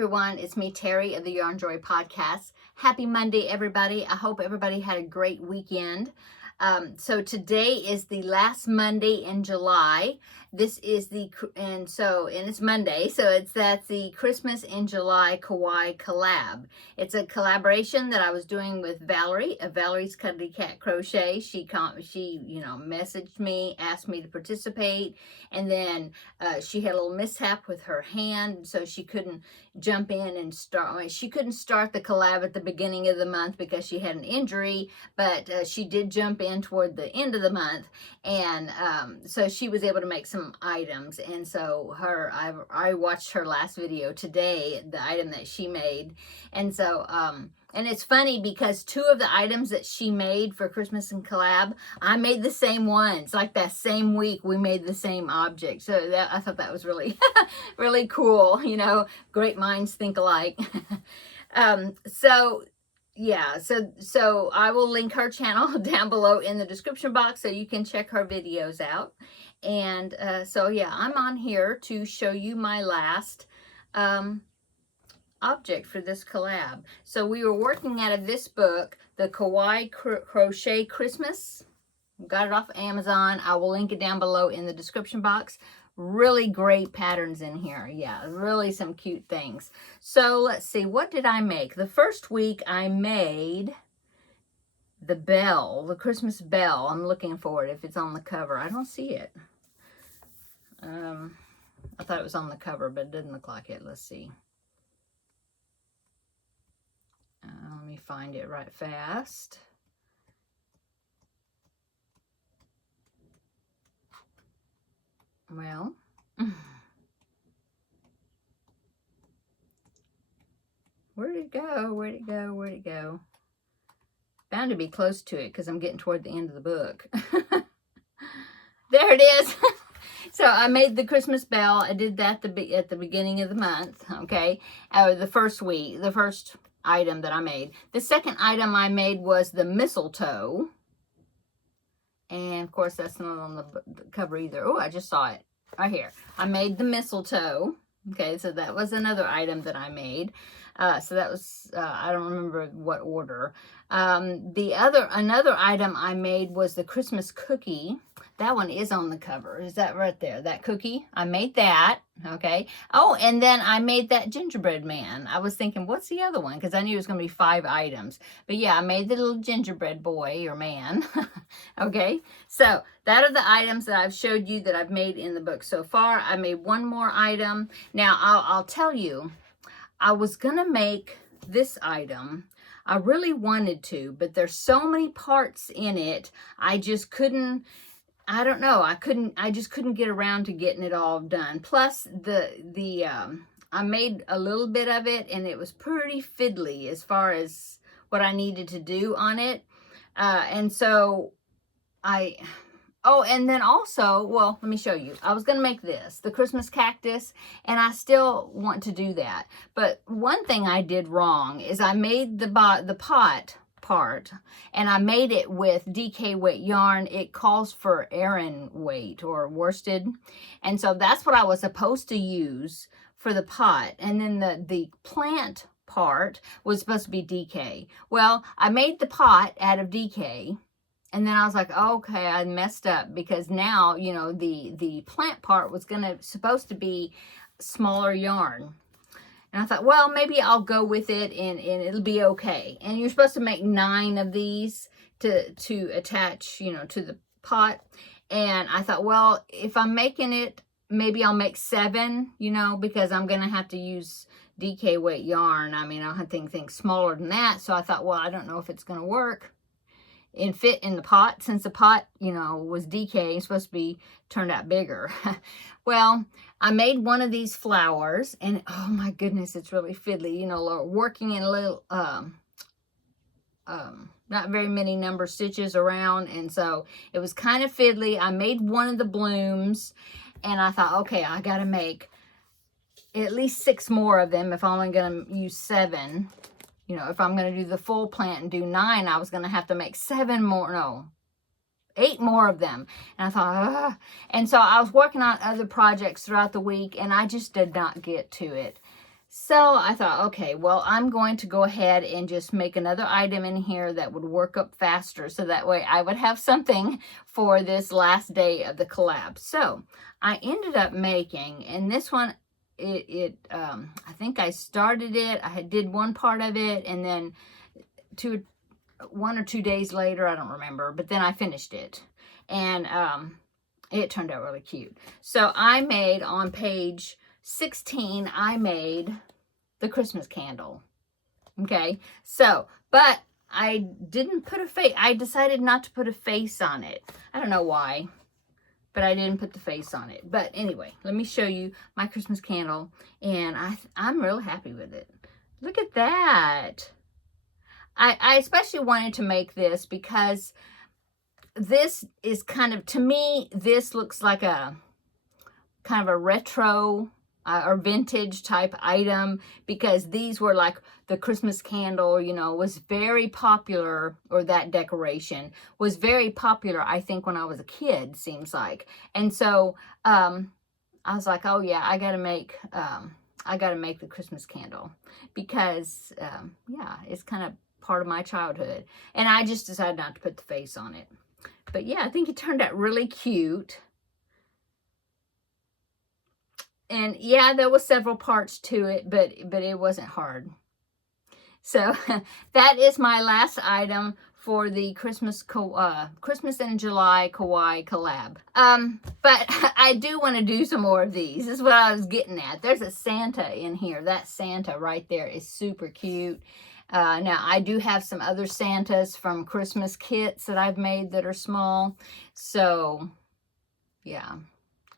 everyone, it's me, Terry of the Yarn Joy Podcast. Happy Monday, everybody. I hope everybody had a great weekend. So today is the last Monday in July. This is and it's Monday, so that's the Christmas in July Kawaii collab. It's a collaboration that I was doing with Valerie of Valerie's Cuddly Cat Crochet. She messaged me, asked me to participate, and then she had a little mishap with her hand, so she couldn't jump in and start. She couldn't start the collab at the beginning of the month because she had an injury, but she did jump in toward the end of the month, and so she was able to make some items. And so I watched her last video today, the item that she made, and so and it's funny because two of the items that she made for Christmas and collab, I made the same ones. Like that same week, we made the same object. So I thought that was really, really cool. You know, great minds think alike. So I will link her channel down below in the description box so you can check her videos out. And I'm on here to show you my last object for this collab. So we were working out of this book, the Kawaii Crochet Christmas. Got it off Amazon. I will link it down below in the description box. Really great patterns in here. Yeah, really some cute things. So let's see, what did I make? The first week I made the bell, the Christmas bell. I'm looking for it if it's on the cover. I don't see it. I thought it was on the cover, but it didn't look like it. Let's see. Let me find it right fast. Well, where'd it go? Where'd it go? Where'd it go? Bound to be close to it because I'm getting toward the end of the book. There it is. So I made the Christmas bell. I did that at the beginning of the month, okay? The first week, the first item that I made. The second item I made was the mistletoe. And of course, that's not on the cover either. Oh, I just saw it right here. I made the mistletoe. Okay, so that was another item that I made. So that was, I don't remember what order. Another item I made was the Christmas cookie. That one is on the cover. Is that right there? That cookie? I made that. Okay. Oh, and then I made that gingerbread man. I was thinking, what's the other one? Because I knew it was going to be 5 items. But yeah, I made the little gingerbread boy or man. Okay. So that are the items that I've showed you that I've made in the book so far. I made one more item. Now, I'll tell you, I was going to make this item. I really wanted to, but there's so many parts in it. I just couldn't, I don't know. I just couldn't get around to getting it all done. Plus I made a little bit of it and it was pretty fiddly as far as what I needed to do on it. And so and then also, well, let me show you. I was going to make this, the Christmas cactus, and I still want to do that. But one thing I did wrong is I made the pot part, and I made it with DK weight yarn. It calls for Aran weight or worsted. And so that's what I was supposed to use for the pot. And then the plant part was supposed to be DK. Well, I made the pot out of DK. And then I was like, okay, I messed up because now, you know, the plant part was supposed to be smaller yarn. And I thought, well, maybe I'll go with it and it'll be okay. And you're supposed to make 9 of these to attach, you know, to the pot. And I thought, well, if I'm making it, maybe I'll make 7, you know, because I'm going to have to use DK weight yarn. I mean, I have to think smaller than that. So I thought, well, I don't know if it's going to work and fit in the pot, since the pot, you know, was DK, it's supposed to be turned out bigger. Well, I made one of these flowers, and oh my goodness, it's really fiddly, you know, working in a little, not very many number stitches around, and so it was kind of fiddly. I made one of the blooms, and I thought, okay, I got to make at least 6 more of them if I'm only going to use 7. You know, if I'm going to do the full plant and do 9, I was going to have to make 8 more of them. And I thought, ugh. And so I was working on other projects throughout the week, and I just did not get to it. So I thought, okay, well, I'm going to go ahead and just make another item in here that would work up faster. So that way I would have something for this last day of the collab. So I ended up making, and this one, I think I started it. I did one part of it, and then 1 or 2 days later, I don't remember, but then I finished it. And it turned out really cute. So I made on page 16, I made the Christmas candle. Okay, so, but I didn't put a face, I decided not to put a face on it. I don't know why, but I didn't put the face on it. But anyway, let me show you my Christmas candle, and I'm real happy with it. Look at that. I especially wanted to make this because this is kind of, to me, this looks like a kind of a retro or vintage type item, because these were like the Christmas candle, you know, was very popular, or that decoration was very popular, I think, when I was a kid, seems like. And so I was like, oh yeah, I gotta make the Christmas candle, because yeah, it's kind of part of my childhood. And I just decided not to put the face on it. But yeah, I think it turned out really cute. And yeah, there was several parts to it, but it wasn't hard. So that is my last item for the Christmas in July Kawaii collab. But I do want to do some more of these. This is what I was getting at. There's a Santa in here. That Santa right there is super cute. Now, I do have some other Santas from Christmas kits that I've made that are small. So, yeah,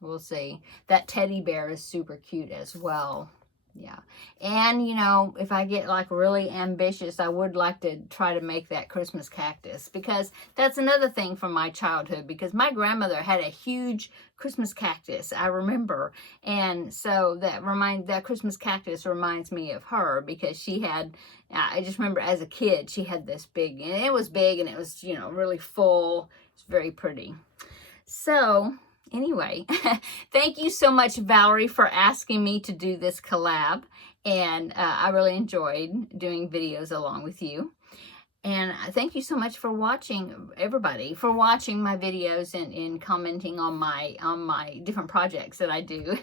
we'll see. That teddy bear is super cute as well. Yeah. And, you know, if I get like really ambitious, I would like to try to make that Christmas cactus, because that's another thing from my childhood, because my grandmother had a huge Christmas cactus, I remember. And so that Christmas cactus reminds me of her, because she had, I just remember as a kid, she had this big, and it was big, and it was, you know, really full. It's very pretty. So anyway, thank you so much, Valerie, for asking me to do this collab. And I really enjoyed doing videos along with you. And thank you so much for watching, everybody, for watching my videos and commenting on my different projects that I do.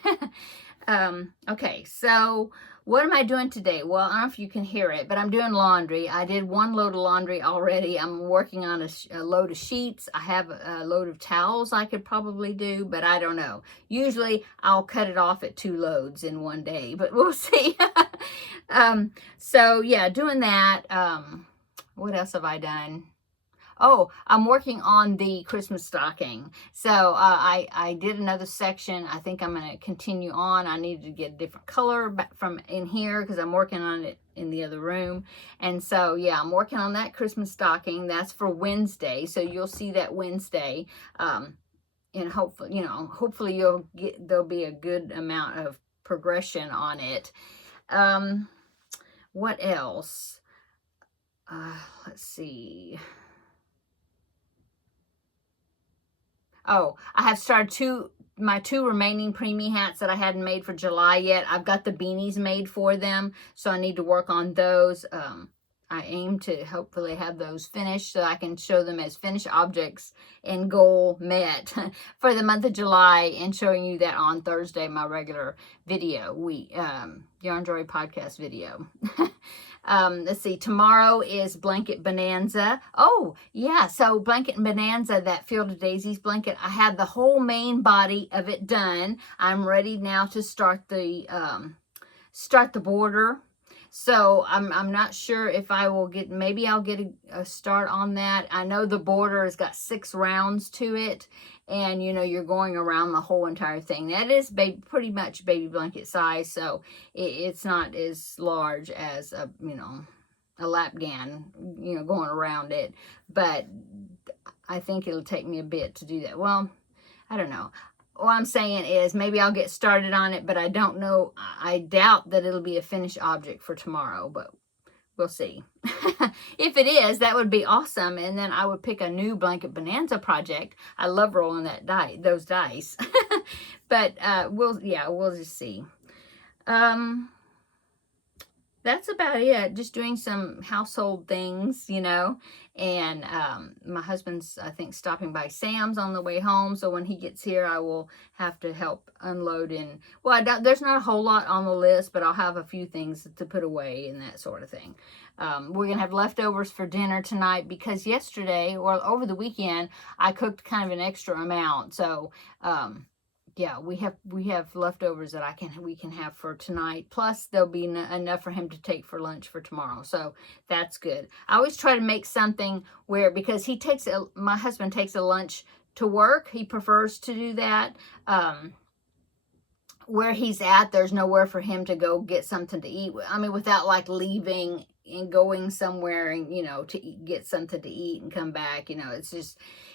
Okay, so what am I doing today? Well, I don't know if you can hear it, but I'm doing laundry. I did one load of laundry already. I'm working on a load of sheets. I have a load of towels I could probably do, but I don't know. Usually I'll cut it off at 2 loads in one day, but we'll see. So yeah, doing that. What else have I done? Oh, I'm working on the Christmas stocking. So I did another section. I think I'm going to continue on. I needed to get a different color from in here, because I'm working on it in the other room. And so, yeah, I'm working on that Christmas stocking. That's for Wednesday. So you'll see that Wednesday. And hopefully, you know, hopefully there'll be a good amount of progression on it. What else? Let's see. Oh, I have started my 2 remaining preemie hats that I hadn't made for July yet. I've got the beanies made for them, so I need to work on those. I aim to hopefully have those finished so I can show them as finished objects and goal met for the month of July, and showing you that on Thursday, my regular video, Yarn Joy podcast video. Let's see, tomorrow is Blanket Bonanza. Oh, yeah, so Blanket Bonanza, that Field of Daisies blanket, I have the whole main body of it done. I'm ready now to start the border. So I'm not sure if I will get, maybe I'll get a start on that. I know the border has got 6 rounds to it, and you know, you're going around the whole entire thing. That is pretty much baby blanket size, so it's not as large as a, you know, a lap gown, you know, going around it. But I think it'll take me a bit to do that. Well, I don't know. What I'm saying is maybe I'll get started on it, but I don't know. I doubt that it'll be a finished object for tomorrow, but we'll see. If it is, that would be awesome, and then I would pick a new Blanket Bonanza project. I love rolling those dice. But we'll just see. that's about it. Just doing some household things, you know. And my husband's, I think, stopping by Sam's on the way home. So when he gets here, I will have to help unload. And, well, there's not a whole lot on the list, but I'll have a few things to put away and that sort of thing. We're going to have leftovers for dinner tonight because yesterday, or over the weekend, I cooked kind of an extra amount. So, yeah, we have leftovers that we can have for tonight. Plus, there'll be enough for him to take for lunch for tomorrow. So that's good. I always try to make something where, because my husband takes a lunch to work. He prefers to do that. Where he's at, there's nowhere for him to go get something to eat. I mean, without like leaving and going somewhere and, you know, to get something to eat and come back. You know,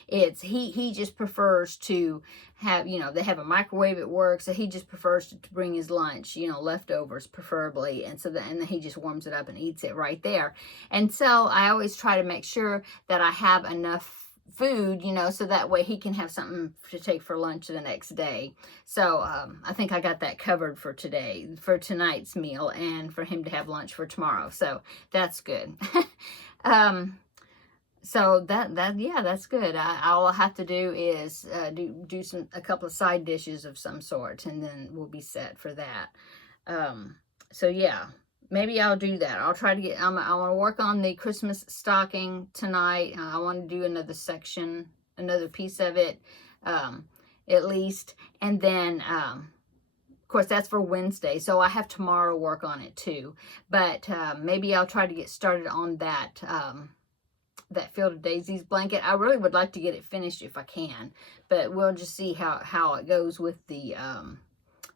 he just prefers to have, you know, they have a microwave at work, so he just prefers to bring his lunch, you know, leftovers preferably, and then he just warms it up and eats it right there. And so I always try to make sure that I have enough food, you know, so that way he can have something to take for lunch the next day. So I think I got that covered for tonight's meal, and for him to have lunch for tomorrow. So that's good. So yeah, that's good. All I have to do is do a couple of side dishes of some sort, and then we'll be set for that. So yeah, maybe I'll do that. I'll try to get, I want to work on the Christmas stocking tonight. I want to do another section, another piece of it, at least. And then, of course, that's for Wednesday. So I have tomorrow to work on it too. But maybe I'll try to get started on that, that Field of Daisies blanket. I really would like to get it finished if I can. But we'll just see how it goes with the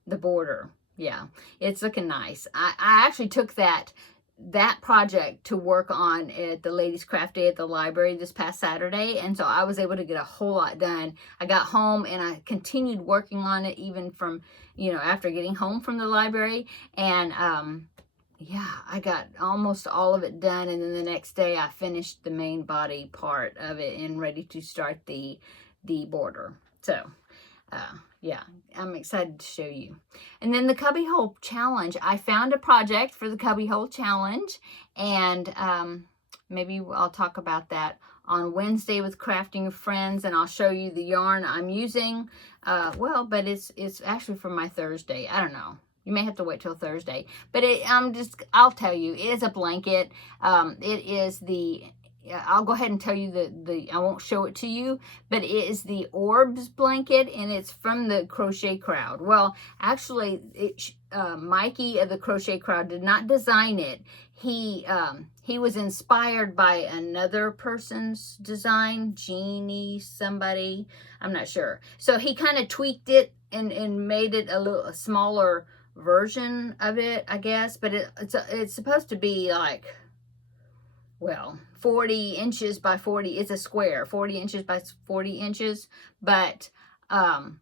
border. Yeah, it's looking nice. I actually took that project to work on at the Ladies Craft Day at the library this past Saturday, and so I was able to get a whole lot done. I got home and I continued working on it even from, you know, after getting home from the library, and yeah, I got almost all of it done, and then the next day I finished the main body part of it and ready to start the border. So yeah, I'm excited to show you. And then the Cubbyhole Challenge. I found a project for the Cubbyhole Challenge, and maybe I'll talk about that on Wednesday with Crafting with Friends, and I'll show you the yarn I'm using. Well, but it's actually for my Thursday. I don't know. You may have to wait till Thursday. But I'll tell you, it is a blanket. It is I'll go ahead and tell you I won't show it to you, but it is the Orbs blanket, and it's from the Crochet Crowd. Well, actually, Mikey of the Crochet Crowd did not design it. He was inspired by another person's design, Jeannie somebody, I'm not sure. So he kind of tweaked it and made it a smaller version of it, I guess. But it's supposed to be like, well, 40 inches by 40, it's a square, 40 inches by 40 inches, but the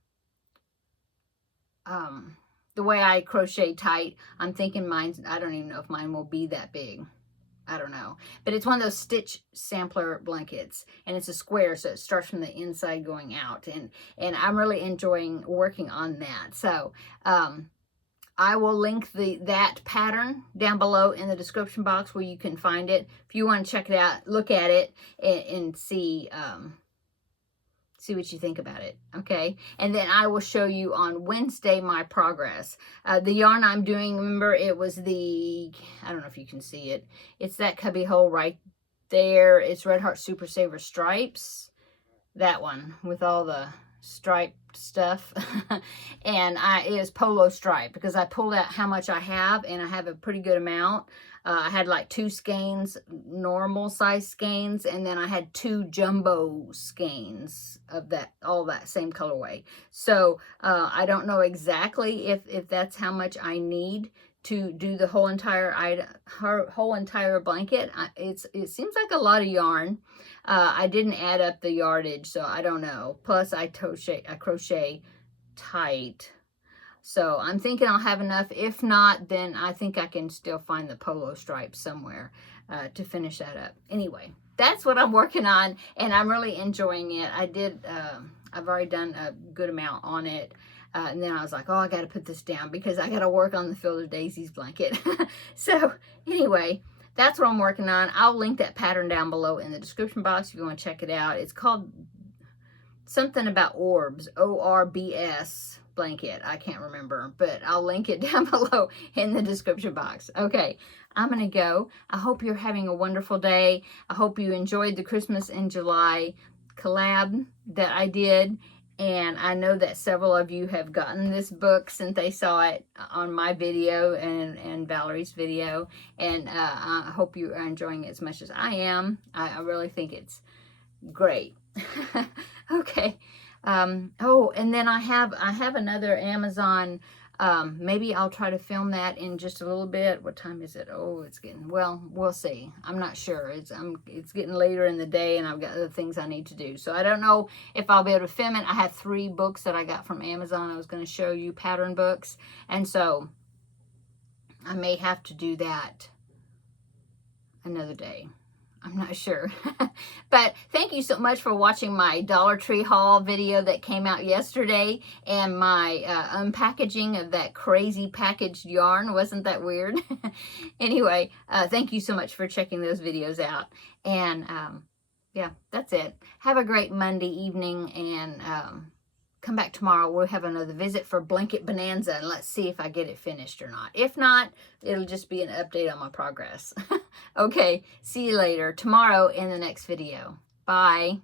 way I crochet tight, I'm thinking I don't even know if mine will be that big. I don't know. But it's one of those stitch sampler blankets, and it's a square, so it starts from the inside going out, and I'm really enjoying working on that. So, I will link that pattern down below in the description box where you can find it. If you want to check it out, look at it, and see what you think about it, okay? And then I will show you on Wednesday my progress. The yarn I'm doing, remember, it was I don't know if you can see it. It's that cubbyhole right there. It's Red Heart Super Saver Stripes. That one with all the striped stuff. And it is polo stripe, because I pulled out how much I have, and I have a pretty good amount. I had like 2 skeins, normal size skeins, and then I had 2 jumbo skeins of all that same colorway. So I don't know exactly if that's how much I need to do the whole entire blanket. It seems like a lot of yarn. I didn't add up the yardage, so I don't know. Plus I crochet tight. So I'm thinking I'll have enough. If not, then I think I can still find the polo stripes somewhere to finish that up. Anyway, that's what I'm working on, and I'm really enjoying it. I've already done a good amount on it. And then I was like, oh, I got to put this down because I got to work on the Field of Daisies blanket. So anyway, that's what I'm working on. I'll link that pattern down below in the description box if you want to check it out. It's called something about orbs, ORBS blanket. I can't remember, but I'll link it down below in the description box. Okay, I'm going to go. I hope you're having a wonderful day. I hope you enjoyed the Christmas in July collab that I did. And I know that several of you have gotten this book since they saw it on my video and Valerie's video. And I hope you are enjoying it as much as I am. I really think it's great. Okay. Oh, and then I have another Amazon. Maybe I'll try to film that in just a little bit. What time is it? Oh, it's getting, well, we'll see. I'm not sure. It's getting later in the day and I've got other things I need to do. So I don't know if I'll be able to film it. I have 3 books that I got from Amazon. I was going to show you pattern books. And so I may have to do that another day. I'm not sure. But thank you so much for watching my Dollar Tree haul video that came out yesterday and my unpackaging of that crazy packaged yarn. Wasn't that weird? Anyway, thank you so much for checking those videos out. And yeah, that's it. Have a great Monday evening and come back tomorrow. We'll have another visit for Blanket Bonanza and let's see if I get it finished or not. If not, it'll just be an update on my progress. Okay, see you later tomorrow in the next video. Bye.